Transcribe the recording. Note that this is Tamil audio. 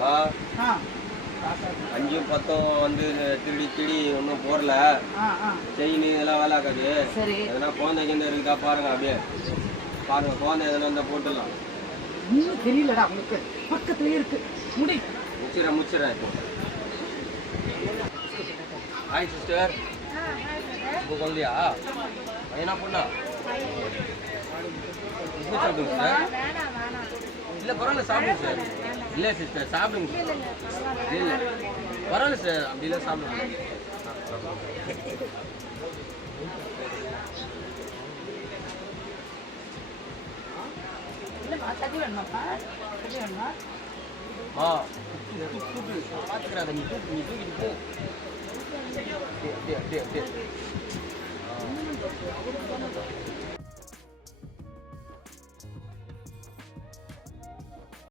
மா ஆ 5 10 வந்து திருடி ஒன்றும் போடல. ஆ ஆ செயின் இதெல்லாம் வேலை ஆகாது. சரி. எதனா குழந்தைங்க எந்த இருக்குதா பாருங்க அப்படியே. பாருங்க குழந்தை எதனா இருந்தால் போட்டுடலாம். இன்னும் தெரியலடா உங்களுக்கு. பக்கத்துலயே இருக்கு. முடி. முச்சிடுறேன் இப்போ. Hi sister. உங்கள் குழந்தையா? பையனா பொண்ணா? இட்லி சாப்பிடுங்க சார். இல்லை பரவாயில்ல சாப்பிடுங்க சார். இல்லை சிஸ்டர் சாப்பிடுங்க சார். இல்லை பரவாயில்ல சார் அப்படிலாம் சாப்பிடுங்க. இல்லைம்மா தண்ணி வேணுமாப்பா? தண்ணி வேணுமா? பார்த்துக்கிறாங்க நீ தூக்கிட்டு போ. அப்படியே அப்படியே அப்படியே அப்படியே